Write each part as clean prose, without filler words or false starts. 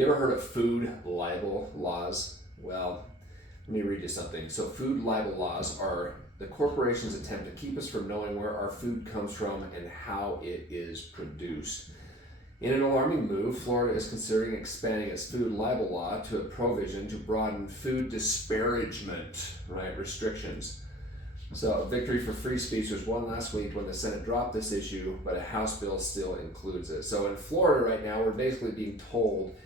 you ever heard of food libel laws? Well, let me read you something. So food libel laws are the corporation's attempt to keep us from knowing where our food comes from and how it is produced. In an alarming move, Florida is considering expanding its food libel law to a provision to broaden food disparagement, restrictions. So a victory for free speech was won last week when the Senate dropped this issue, but a House bill still includes it. So in Florida right now, we're basically being told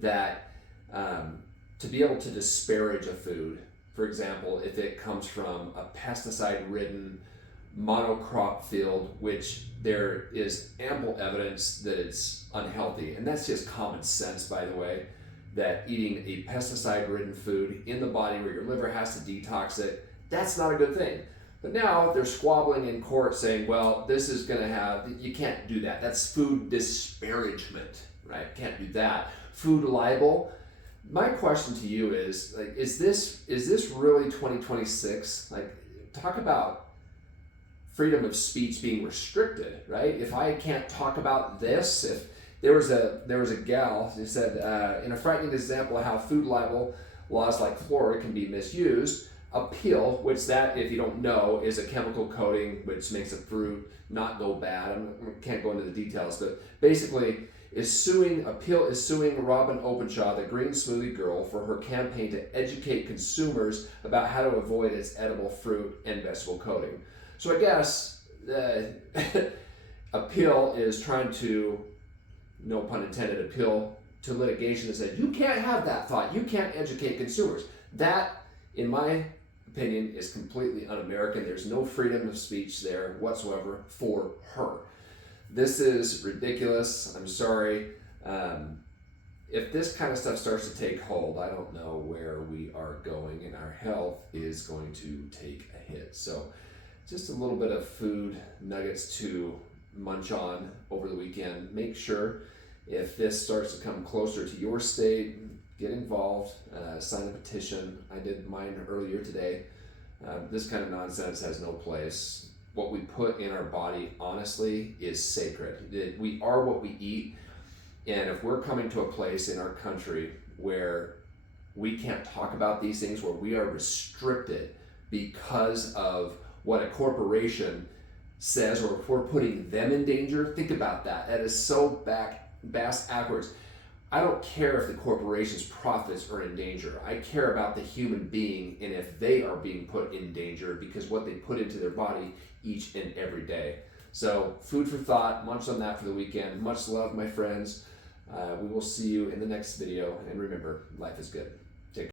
that to be able to disparage a food, for example, if it comes from a pesticide-ridden monocrop field, which there is ample evidence that it's unhealthy, and that's just common sense, by the way, that eating a pesticide-ridden food in the body where your liver has to detox it, that's not a good thing. But now they're squabbling in court saying, well, this is going to have, you can't do that. That's food disparagement, right? Can't do that. Food libel. My question to you is, like, is this really 2026? Like, talk about freedom of speech being restricted, right? If I can't talk about this, if there was a gal who said, in a frightening example of how food libel laws like Florida can be misused, a peel, which that, if you don't know, is a chemical coating which makes a fruit not go bad. I can't go into the details, but basically, a peel is suing Robin Openshaw, the Green Smoothie Girl, for her campaign to educate consumers about how to avoid its edible fruit and vegetable coating. So I guess appeal is trying to, no pun intended, appeal to litigation that said, you can't have that thought, you can't educate consumers. That, in my opinion, is completely un-American. There's no freedom of speech there whatsoever for her. This is ridiculous. I'm sorry. If this kind of stuff starts to take hold, I don't know where we are going, and our health is going to take a hit. So just a little bit of food nuggets to munch on over the weekend. Make sure if this starts to come closer to your state, get involved, sign a petition. I did mine earlier today. This kind of nonsense has no place. What we put in our body, honestly, is sacred. We are what we eat. And if we're coming to a place in our country where we can't talk about these things, where we are restricted because of what a corporation says, or if we're putting them in danger, think about that. That is so backwards. I don't care if the corporation's profits are in danger. I care about the human being and if they are being put in danger because what they put into their body each and every day. So food for thought, munch on that for the weekend. Much love, my friends. We will see you in the next video. And remember, life is good.